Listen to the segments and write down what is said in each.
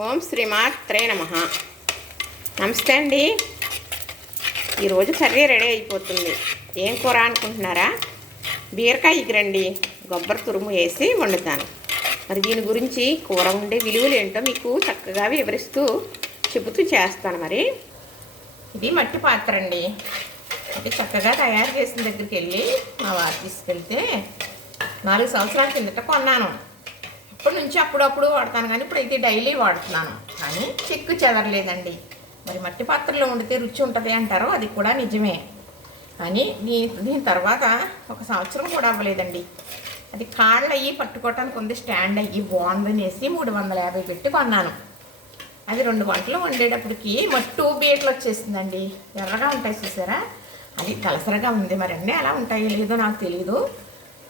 ఓం శ్రీమాత్రే నమ. నమస్తే అండి. ఈరోజు కర్రీ రెడీ అయిపోతుంది. ఏం కూర అనుకుంటున్నారా? బీరకాయ రండి కొబ్బరి తురుము వేసి వండుతాను. మరి దీని గురించి కూర ఉండే విలువలు ఏంటో మీకు చక్కగా వివరిస్తూ చెబుతూ చేస్తాను మరి. ఇది మట్టి పాత్ర అండి. అంటే చక్కగా తయారు చేసిన దగ్గరికి వెళ్ళి మా వారు తీసుకెళ్తే నాలుగు సంవత్సరాల కిందట కొన్నాను. అప్పటి నుంచి అప్పుడప్పుడు వాడతాను కానీ ఇప్పుడైతే డైలీ వాడుతున్నాను. కానీ చెక్కు చెదరలేదండి. మరి మట్టి పాత్రలో వండితే రుచి ఉంటుంది అంటారు అది కూడా నిజమే. కానీ దీ దీని తర్వాత ఒక సంవత్సరం కూడా అవ్వలేదండి. అది కాళ్ళు అయ్యి పట్టుకోవటానికి ఉంది స్టాండ్ అయ్యి బాగుందనేసి మూడు వందల యాభై పెట్టి కొన్నాను. అది రెండు వంటలు వండేటప్పటికి మట్టు బీటలు వచ్చేసిందండి. ఎర్రగా ఉంటాయి చూసారా? అది కలసరగా ఉంది. మరి అన్నీ అలా ఉంటాయో లేదో నాకు తెలియదు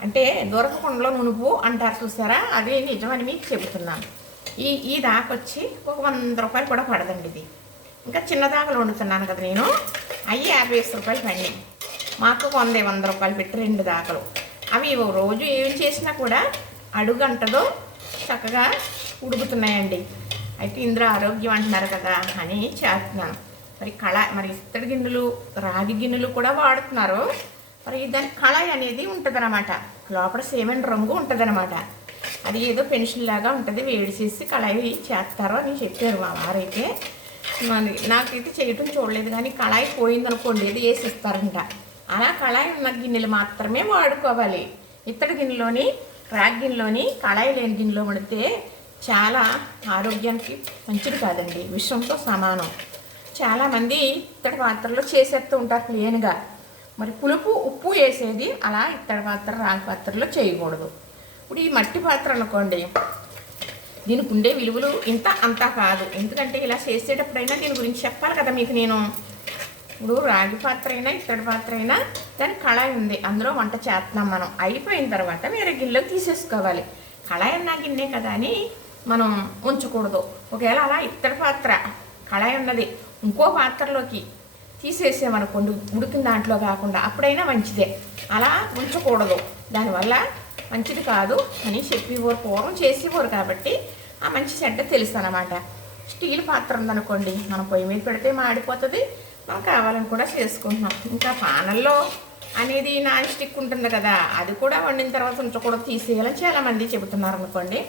అంటే దూరపు కుండలో నునుపు అంటారు చూసారా? అది నిజమని మీకు చెబుతున్నాను. ఈ ఈ దాకొచ్చి ఒక వంద రూపాయలు కూడా పడదండి ఇది. ఇంకా చిన్న దాకలు వండుతున్నాను కదా నేను. అవి యాభై వేసి రూపాయలు పండి మాకు వంద వంద రూపాయలు పెట్టి రెండు దాకలు అవి రోజు ఏం చేసినా కూడా అడుగంటదో చక్కగా ఉడుకుతున్నాయండి. అయితే ఇందులో ఆరోగ్యం అంటున్నారు కదా అని చేస్తున్నాను. మరి కళ మరి ఇత్తడి గిన్నెలు రాగి గిన్నెలు కూడా వాడుతున్నారు. మరి దాని కళాయి అనేది ఉంటుందన్నమాట. లోపల సిమెంట్ రంగు ఉంటుందన్నమాట. అది ఏదో పెన్షన్ లాగా ఉంటుంది వేడి చేసి కళాయి చేస్తారు అని చెప్పారు మా వారైతే. మరి నాకైతే చేయటం చూడలేదు కానీ కళాయి పోయిందనుకోండి ఏది వేసిస్తారంట. అలా కళాయి ఉన్న గిన్నెలు మాత్రమే వాడుకోవాలి. ఇత్తడి గిన్నెలోని రాగి గిన్నెలోని కళాయి లేని గిన్నెలో పడితే చాలా ఆరోగ్యానికి మంచిది కాదండి. విషంతో సమానం. చాలామంది ఇత్తడి పాత్రలో చేసేస్తూ ఉంటారు ప్లేన్గా మరి పులుపు ఉప్పు వేసేది అలా ఇత్తడి పాత్ర రాగి పాత్రలో చేయకూడదు. ఇప్పుడు ఈ మట్టి పాత్ర అనుకోండి దీనికి ఉండే విలువలు ఇంత అంతా కాదు. ఎందుకంటే ఇలా చేసేటప్పుడైనా దీని గురించి చెప్పాలి కదా మీకు నేను. ఇప్పుడు రాగి పాత్ర అయినా ఇత్తడి పాత్ర అయినా దాని కళాయి ఉంది. అందులో వంట చేస్తున్నాం మనం. అయిపోయిన తర్వాత వేరే గిన్నెలోకి తీసేసుకోవాలి. కళాయి అన్నా గిన్నె కదా అని మనం ఉంచకూడదు. ఒకవేళ అలా ఇత్తడి పాత్ర కళాయి ఉన్నది ఇంకో పాత్రలోకి తీసేసామనుకోండి ఉడికిన దాంట్లో కాకుండా అప్పుడైనా మంచిదే. అలా ఉంచకూడదు. దానివల్ల మంచిది కాదు. అని చెప్పేవారు పూర్వం చేసేవారు కాబట్టి ఆ మంచి చెడ్డ తెలుసు అనమాట స్టీల్ పాత్ర ఉందనుకోండి మనం పొయ్యి మీద పెడితే మాడిపోతుంది. మనం కావాలని కూడా చేసుకుంటున్నాం. ఇంకా పానల్లో అనేది నాన్ స్టిక్ ఉంటుంది కదా అది కూడా వండిన తర్వాత ఉంచకూడదు. తీసేయాలని చాలామంది చెబుతున్నారు అనుకోండి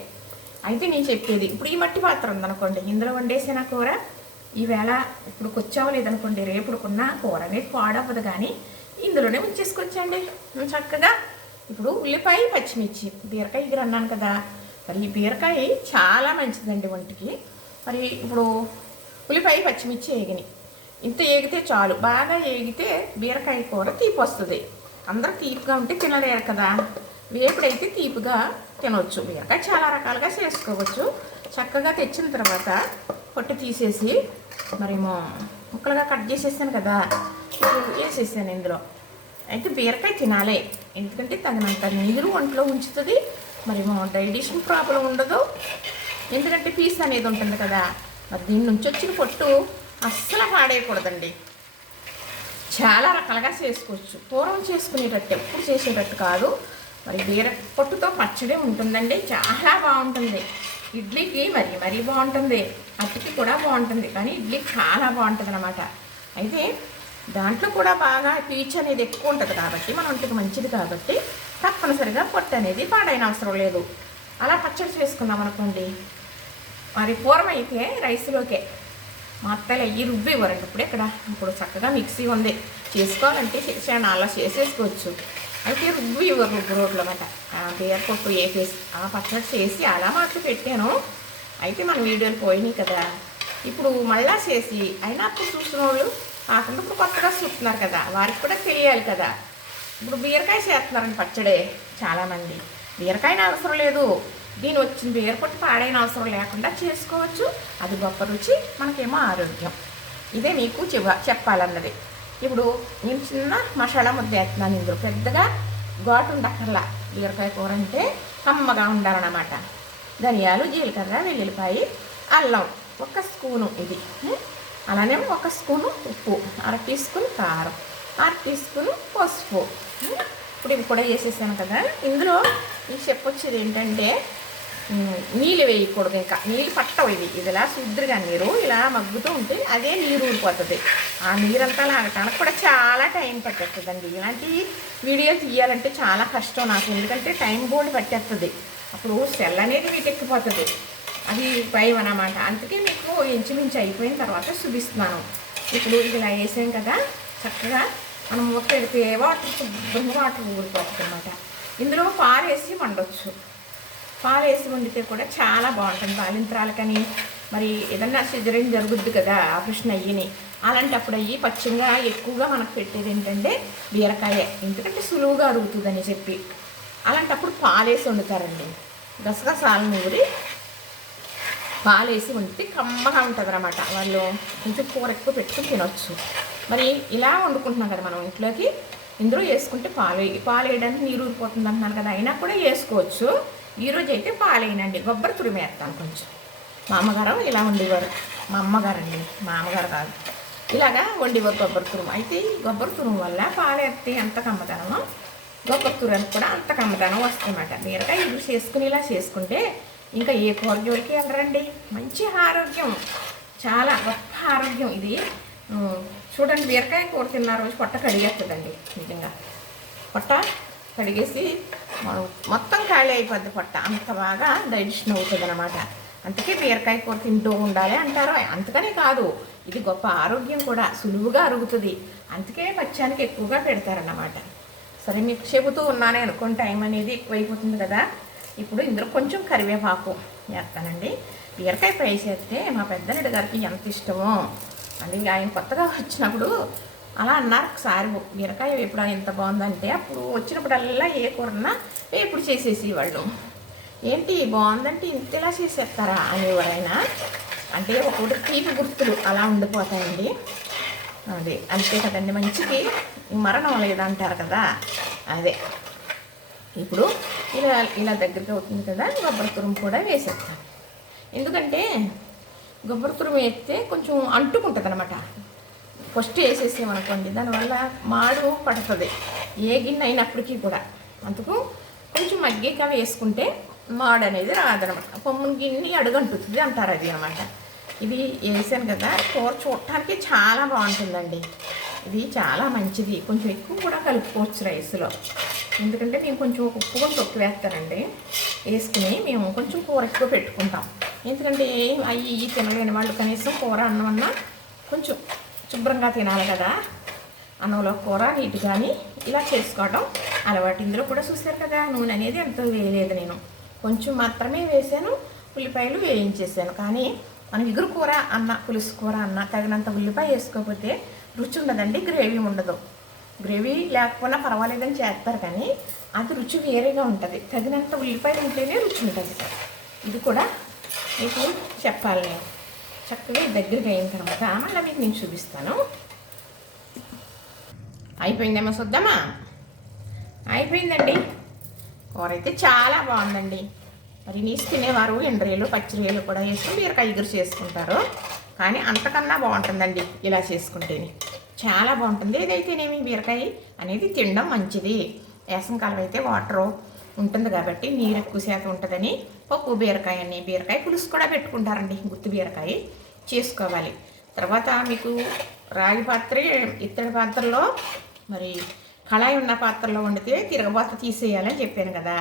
అయితే నేను చెప్పేది ఇప్పుడు ఈ మట్టి పాత్ర ఉందనుకోండి ఇందులో వండేసిన కూర? ఈవేళ ఇప్పుడు కొచ్చావు లేదనుకోండి రేపుడుకున్న కూర అనేది పాడవ్వదు కానీ ఇందులోనే ఉంచేసుకొచ్చండి చక్కగా. ఇప్పుడు ఉల్లిపాయ పచ్చిమిర్చి బీరకాయ ఇగురు అన్నాను కదా. మరి ఈ బీరకాయ చాలా మంచిదండి ఒంటికి. మరి ఇప్పుడు ఉల్లిపాయ పచ్చిమిర్చి ఏగినాయి ఇంత ఏగితే చాలు. బాగా ఏగితే బీరకాయ కూర తీపి వస్తుంది అందరూ తీపిగా ఉంటే తినలేరు కదా. వేపుడైతే తీపిగా తినవచ్చు బీరకాయ చాలా రకాలుగా చేసుకోవచ్చు. చక్కగా తెచ్చిన తర్వాత పొట్టు తీసేసి మరేమో ముక్కలుగా కట్ చేసేసాను కదా వేసేసాను ఇందులో. అయితే బీరకాయ తినాలి ఎందుకంటే తగినంత నీరు ఒంట్లో ఉంచుతుంది మరేమో డైజెషన్ ప్రాబ్లం ఉండదు. ఎందుకంటే పీస్ అనేది ఉంటుంది కదా మరి దీని నుంచి వచ్చిన పొట్టు అస్సలు పాడేయకూడదండి చాలా రకాలుగా చేసుకోవచ్చు. పూర్వం చేసుకునేటట్టు ఎప్పుడు చేసేటట్టు కాదు. మరి బీర పొట్టుతో పచ్చడి ఉంటుందండి చాలా బాగుంటుంది. ఇడ్లీకి మరి మరీ బాగుంటుంది. అట్టుకి కూడా బాగుంటుంది. కానీ ఇడ్లీ చాలా బాగుంటుంది అనమాట అయితే దాంట్లో కూడా బాగా పీచ్ అనేది ఎక్కువ ఉంటుంది కాబట్టి మన ఒంటికి మంచిది కాబట్టి తప్పనిసరిగా పొట్టు అనేది పాడైన అవసరం లేదు. అలా పచ్చడి చేసుకుందాం అనుకోండి. మరి పూర్వం అయితే రైస్లోకే. మా అత్తలు అయ్యి రుబ్బి ఇవ్వరండి ఇప్పుడు ఇక్కడ. ఇప్పుడు చక్కగా మిక్సీ ఉంది. చేసుకోవాలంటే చేసాను అలా చేసేసుకోవచ్చు. అయితే రుబ్బు ఇవ్వరు రుబ్బు రోడ్లు అన్నమాట బీర వేసేసి ఆ పచ్చడి చేసి అలా మాటలు పెట్టాను. అయితే మన వీడియోలు పోయినాయి కదా. ఇప్పుడు మళ్ళా చేసి అయినా అప్పుడు చూసిన వాళ్ళు కాకుండా ఇప్పుడు కొత్తగా చూస్తున్నారు కదా. వారికి కూడా తెలియాలి కదా. ఇప్పుడు బీరకాయ చేస్తున్నారండి పచ్చడే చాలామంది. బీరకాయన అవసరం లేదు. దీని వచ్చిన బీరపొట్టు పాడైన అవసరం లేకుండా చేసుకోవచ్చు. అది గొప్ప రుచి మనకేమో ఆరోగ్యం. ఇదే మీకు చెవ చెప్పాలన్నది. ఇప్పుడు నేను చిన్న మసాలా ముద్ద వేస్తున్నాను ఇందులో. పెద్దగా ఘాటు ఉండక్కర్లా. బీరకాయ కూర అంటే కమ్మగా ఉండాలన్నమాట. ధనియాలు జీలకర్ర వెల్లుల్లిపాయ అల్లం. ఒక స్పూను ఇది. అలానే ఒక స్పూను ఉప్పు. అర టీ స్పూన్ కారం. అర టీ స్పూన్ పసుపు. ఇప్పుడు ఇవి కూడా వేసేసాను కదా. ఇందులో ఈ చెప్పొచ్చేది ఏంటంటే నీళ్ళు వేయకూడదు ఇంకా. నీళ్ళు పట్టవు ఇది ఇది ఇలా శుద్ధిగా నీరు ఇలా మగ్గుతూ ఉంటే అదే నీరు ఊరిపోతుంది ఆ నీరంతా లాగటానికి కూడా చాలా టైం పట్టేస్తుందండి. ఇలాంటి వీడియో తీయాలంటే చాలా కష్టం నాకు. ఎందుకంటే టైం బోర్డు పట్టేస్తుంది. అప్పుడు సెల్ అనేది వీటెక్కిపోతుంది అది భయం అన్నమాట. అందుకే మీకు ఇంచుమించు అయిపోయిన తర్వాత చూపిస్తున్నాను ఇప్పుడు ఇది ఇలా వేసాం కదా చక్కగా మనం మూత పెడితే వాటర్ శుభ్రంగా వాటర్ ఊరిపోతుంది అనమాట ఇందులో పాలు వేసి వండొచ్చు. పాలు వేసి వండితే కూడా చాలా బాగుంటుంది. బాలింత్రాలకని మరి ఏదన్నా సిజరింగ్ జరుగుద్ది కదా ఆపరేషన్ అయ్యని. అలాంటప్పుడు అయ్యి పచ్చంగా ఎక్కువగా మనకు పెట్టేది ఏంటంటే బీరకాయ. ఎందుకంటే సులువుగా అరుగుతుందని చెప్పి. అలాంటప్పుడు పాలేసి వండుతారండి. గసగసాలు నూరి పాలేసి వండితే కమ్మగా ఉంటుంది అనమాట వాళ్ళు కొంచెం కూర ఎక్కువ పెట్టుకుని తినొచ్చు. మరి ఇలా వండుకుంటున్నాం కదా మనం ఇంట్లోకి. ఇందులో వేసుకుంటే పాలు వేయి- పాలు వేయడానికి నీరు ఊరిపోతుంది అంటున్నాను కదా అయినా కూడా వేసుకోవచ్చు. ఈరోజు అయితే పాలు కొబ్బరి తురిమేస్తాను కొంచెం. మా అమ్మగారు ఇలా వండేవారు. మా అమ్మగారు అండి మా అమ్మగారు కాదు. ఇలాగా వండేవారు కొబ్బరి తురుము. అయితే ఈ కొబ్బరి తురుము వల్ల పాలేస్తే ఎంత కమ్మదనమో కొబ్బరి తురుము కూడా అంత కమ్మదనం వస్తుందన్నమాట. బీరకాయ ఇప్పుడు చేసుకుని ఇలా చేసుకుంటే ఇంకా ఏ కూర జోలికి వెళ్ళరండి? మంచి ఆరోగ్యం. చాలా గొప్ప ఆరోగ్యం. ఇది చూడండి బీరకాయ కూర తిన్న రోజు పొట్ట కడిగేస్తుందండి. నిజంగా. పొట్ట కడిగేసి మొత్తం ఖాళీ అయిపోద్ది పొట్ట. అంత బాగా డైజెషన్ అవుతుంది అనమాట అందుకే బీరకాయ కూర తింటూ ఉండాలి అంటారు. అంతకనే కాదు ఇది గొప్ప ఆరోగ్యం కూడా. సులువుగా అరుగుతుంది. అందుకే పచ్చానికి ఎక్కువగా పెడతారన్నమాట. సరే మీకు చెబుతూ ఉన్నానే అనుకోండి టైం అనేది ఎక్కువైపోతుంది కదా. ఇప్పుడు ఇందులో కొంచెం కరివేపాకు వేస్తానండి. బీరకాయ ఫ్రై చేస్తే మా పెద్దనడు గారికి ఎంత ఇష్టమో. అది ఆయన కొత్తగా వచ్చినప్పుడు అలా అన్నారు. ఒకసారి బీరకాయ వేపుడు ఎంత బాగుందంటే అప్పుడు వచ్చినప్పుడల్లా ఏ కూరన్నా వేపుడు చేసేసి వాళ్ళు ఏంటి బాగుందంటే ఇంత ఇలా చేసేస్తారా అనేవారైనా అంటే ఒకటి తీపి గుర్తులు అలా ఉండిపోతాయండి. అది అంతే కదండి మంచికి మరణం లేదంటారు కదా. అదే. ఇప్పుడు ఇలా ఇలా దగ్గరికి అవుతుంది కదా కొబ్బరి తురుము కూడా వేసేస్తాను. ఎందుకంటే కొబ్బరి తురుము వేస్తే కొంచెం అంటుకుంటుంది అనమాట ఫస్ట్ వేసేసామనుకోండి దానివల్ల మాడు పడుతుంది. ఏ గిన్నె అయినప్పటికీ కూడా. అందుకు కొంచెం మగ్గిక వేసుకుంటే మాడు అనేది రాదనమాట కొమ్ముని గిన్నె అడుగంటుతుంది అంటారు అది అనమాట. ఇది వేసాను కదా కూర చూడటానికి చాలా బాగుంటుందండి. ఇది చాలా మంచిది. కొంచెం ఎక్కువ కూడా కలుపుకోవచ్చు రైస్లో. ఎందుకంటే మేము కొంచెం ఉప్పు కూడా తొక్కు వేస్తానండి. వేసుకుని మేము కొంచెం కూర ఎక్కువ పెట్టుకుంటాం. ఎందుకంటే అవి ఇవి తినలేని వాళ్ళు కనీసం కూర అన్నం అన్నా కొంచెం శుభ్రంగా తినాలి కదా. అన్నంలో కూర నీటి కానీ ఇలా చేసుకోవడం అలవాటు. ఇందులో కూడా చూశారు కదా నూనె అనేది ఎంతో వేయలేదు నేను. కొంచెం మాత్రమే వేసాను ఉల్లిపాయలు వేయించేసాను. కానీ మనం ఇగురు కూర అన్న పులుసు కూర అన్న తగినంత ఉల్లిపాయ వేసుకోకపోతే రుచి ఉండదండి గ్రేవీ ఉండదు. గ్రేవీ లేకపోయినా పర్వాలేదని చేస్తారు కానీ అది రుచి వేరేగా ఉంటుంది. తగినంత ఉల్లిపాయలు ఉంటేనే రుచి ఉంటుంది ఇది కూడా మీకు చెప్పాలి నేను. చక్కగా దగ్గరికి అయిన తర్వాత మళ్ళీ మీకు నేను చూపిస్తాను. అయిపోయిందేమో చూద్దామా అయిపోయిందండి. కూర అయితే చాలా బాగుందండి. మరి నీసు తినేవారు ఎండ్రేలు పచ్చిరేలు కూడా వేసుకుని బీరకాయ కైగురు చేసుకుంటారు. కానీ అంతకన్నా బాగుంటుందండి ఇలా చేసుకుంటేనే. చాలా బాగుంటుంది. ఏదైతేనేమి బీరకాయ అనేది తినడం మంచిది. వేసంకాలం అయితే వాటరు ఉంటుంది కాబట్టి నీరు ఎక్కువ శాతం ఉంటుందని పప్పు బీరకాయ అని బీరకాయ పులుసు కూడా పెట్టుకుంటారండి. గుత్తి బీరకాయ. చేసుకోవాలి. తర్వాత మీకు రాగి పాత్ర ఇత్తడి పాత్రలో మరి కళాయి ఉన్న పాత్రలో వండితే తిరగబాత తీసేయాలని చెప్పాను కదా.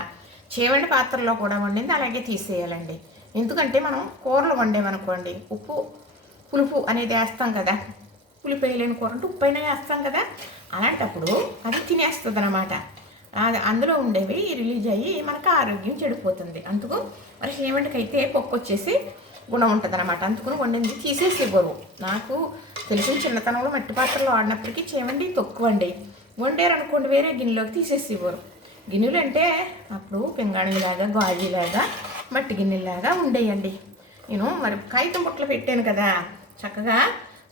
చేవండి పాత్రలో కూడా వండింది అలాగే తీసేయాలండి. ఎందుకంటే మనం కూరలు వండేమనుకోండి ఉప్పు పులుపు అనేది వేస్తాం కదా. పులుపు వేయలేని కూర అంటే ఉప్పు అయినా వేస్తాం కదా. అలాంటప్పుడు అది తినేస్తుంది అనమాట అది అందులో ఉండేవి రిలీజ్ అయ్యి మనకు ఆరోగ్యం చెడిపోతుంది. అందుకు మరి చేవండికి అయితే పప్పు వచ్చేసి గుణం ఉంటుంది అనమాట అందుకుని వండింది. తీసేసి ఇవ్వరు నాకు తెలిసిన చిన్నతనంలో మట్టి పాత్రలో వాడినప్పటికీ చేయమండి తక్కువ అండి వండారు అనుకోండి వేరే గిన్నెలోకి తీసేసి ఇవ్వరు గిన్నెలు అంటే అప్పుడు పింగాణిలాగా గాజులాగా మట్టి గిన్నెలాగా ఉండేయండి. నేను మరి కాగితం బుట్టలు పెట్టాను కదా చక్కగా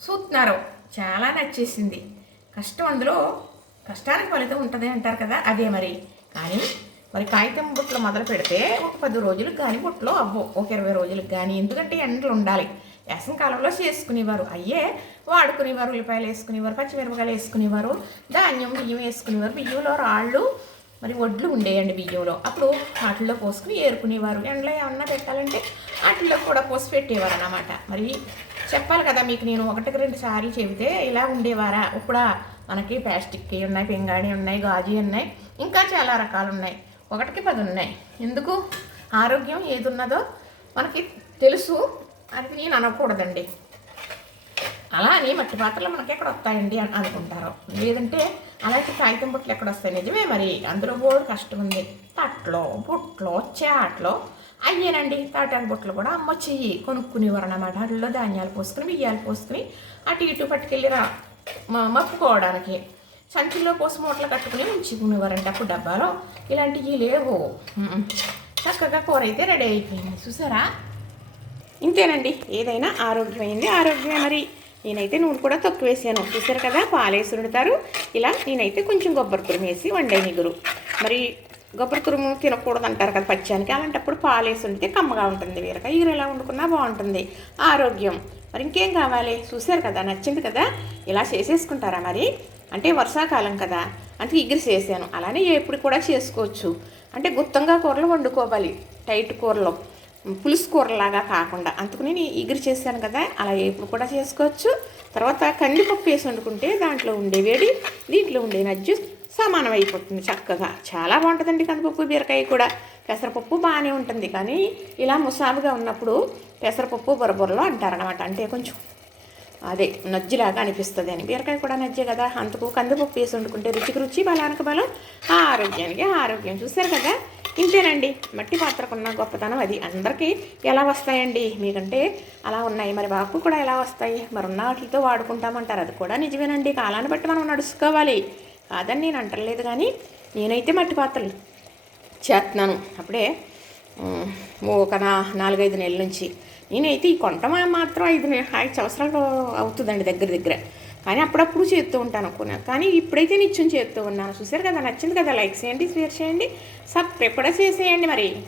చూస్తున్నారు చాలా నచ్చేసింది. కష్టం అందులో కష్టానికి ఫలితం ఉంటుంది అంటారు కదా అదే మరి. కానీ మరి కాగితం బుట్టలు మొదలు పెడితే ఒక పది రోజులకు కానీ బుట్టలు అవ్వవు. ఒక ఇరవై రోజులకు కానీ ఎందుకంటే ఎండలు ఉండాలి. వేసం కాలంలో చేసుకునేవారు. అయ్యే వాడుకునేవారు. ఉల్లిపాయలు వేసుకునేవారు. పచ్చిమిరపకాయలు వేసుకునేవారు. ధాన్యం బియ్యం వేసుకునేవారు. బియ్యంలో రాళ్ళు మరి వడ్లు ఉండేయండి బియ్యంలో. అప్పుడు వాటిల్లో పోసుకుని ఏరుకునేవారు. ఎండలో ఏమన్నా పెట్టాలంటే వాటిల్లో కూడా పోసి పెట్టేవారు అన్నమాట. మరి చెప్పాలి కదా మీకు నేను ఒకటికి రెండు సార్లు చెబితే ఇలా ఉండేవారా? ఇప్పుడు మనకి ప్లాస్టిక్ ఉన్నాయి పింగాణి ఉన్నాయి గాజు ఉన్నాయి. ఇంకా చాలా రకాలు ఉన్నాయి. ఒకటికి పది ఉన్నాయి. ఎందుకు? ఆరోగ్యం ఏది ఉన్నదో మనకి తెలుసు. అది నేను అనకూడదండి. అలా అని మట్టి పాత్రలు మనకి ఎక్కడ వస్తాయండి అని అనుకుంటారు. లేదంటే అలాంటి కాగితం బుట్టలు ఎక్కడ వస్తాయి? నిజమే మరి. అందులో బోర్డు కష్టం ఉంది తట్లో బుట్లో చాట్లో అయ్యేనండి. తాటాకు బుట్టలు కూడా అమ్మ చెయ్యి. కొనుక్కునేవారు అన్నమాట వాటిలో ధాన్యాలు పోసుకుని బియ్యాలు పోసుకుని అటు ఇటు పట్టుకెళ్ళి రా మ- మప్పుకోవడానికి. సంచుల్లో కోసం మూటలు కట్టుకుని ఉంచుకునేవారంట అప్పుడు డబ్బాలో. ఇలాంటివి లేవు. చక్కగా కూర అయితే రెడీ అయిపోయింది. చూసారా? ఇంతేనండి. ఏదైనా ఆరోగ్యమైంది ఆరోగ్యమే మరి. నేనైతే నూనె కూడా తక్కువ వేసాను. చూసారు కదా పాలేసి వండుతారు. ఇలా నేనైతే కొంచెం కొబ్బరి తురుము వేసి వండే నిగురు మరి కొబ్బరి తురుము తినకూడదు అంటారు కదా పచ్చానికి. అలాంటప్పుడు పాలేసి వండితే కమ్మగా ఉంటుంది వీరకాయ ఈరు ఎలా వండుకున్నా బాగుంటుంది. ఆరోగ్యం. మరి ఇంకేం కావాలి? చూసారు కదా నచ్చింది కదా? ఇలా చేసేసుకుంటారా మరి? అంటే వర్షాకాలం కదా అంటే ఇగిరి చేశాను. అలానే ఎప్పుడు కూడా చేసుకోవచ్చు. అంటే గుత్తంగా కూరలు వండుకోవాలి టైట్ కూరలో పులుసు కూరలాగా కాకుండా. అందుకని నేను ఇగిరి చేశాను కదా అలా ఎప్పుడు కూడా చేసుకోవచ్చు. తర్వాత కందిపప్పు వేసి వండుకుంటే దాంట్లో ఉండే వేడి దీంట్లో ఉండే నజ్జు సమానం అయిపోతుంది చక్కగా. చాలా బాగుంటుందండి కందిపప్పు బీరకాయ కూడా. పెసరపప్పు బాగానే ఉంటుంది కానీ ఇలా ముసాబుగా ఉన్నప్పుడు పెసరపప్పు బొరబొరలో అంటారనమాట అంటే కొంచెం అదే నజ్జిలాగా అనిపిస్తుంది అని. బీరకాయ కూడా నజ్జే కదా. అందుకు కందిపప్పు వేసి వండుకుంటే రుచికి రుచి బలానికి బలం ఆరోగ్యానికి ఆరోగ్యం. చూశారు కదా? ఇంతేనండి. మట్టి పాత్రకున్న గొప్పతనం అది. అందరికీ ఎలా వస్తాయండి? మీకంటే అలా ఉన్నాయి. మరి మాకు కూడా ఎలా వస్తాయి? మరి ఉన్న వాటితో వాడుకుంటామంటారు. అది కూడా నిజమేనండి. కాలాన్ని బట్టి మనం నడుచుకోవాలి. కాదని నేను అంటలేదు కానీ నేనైతే మట్టి పాత్రలు చేస్తున్నాను అప్పుడే ఒక నా నాలుగైదు నెలల నుంచి నేనైతే ఈ కొంట మాత్రం ఐదు ఐదు సంవత్సరాలు అవుతుందండి దగ్గర దగ్గర. కానీ అప్పుడప్పుడు చేస్తూ ఉంటాను అనుకున్నా. కానీ ఇప్పుడైతే నిత్యం చేస్తూ ఉన్నాను. చూసారు కదా నచ్చింది కదా. లైక్ చేయండి షేర్ చేయండి సబ్స్క్రైబ్ కూడా చేసేయండి మరి.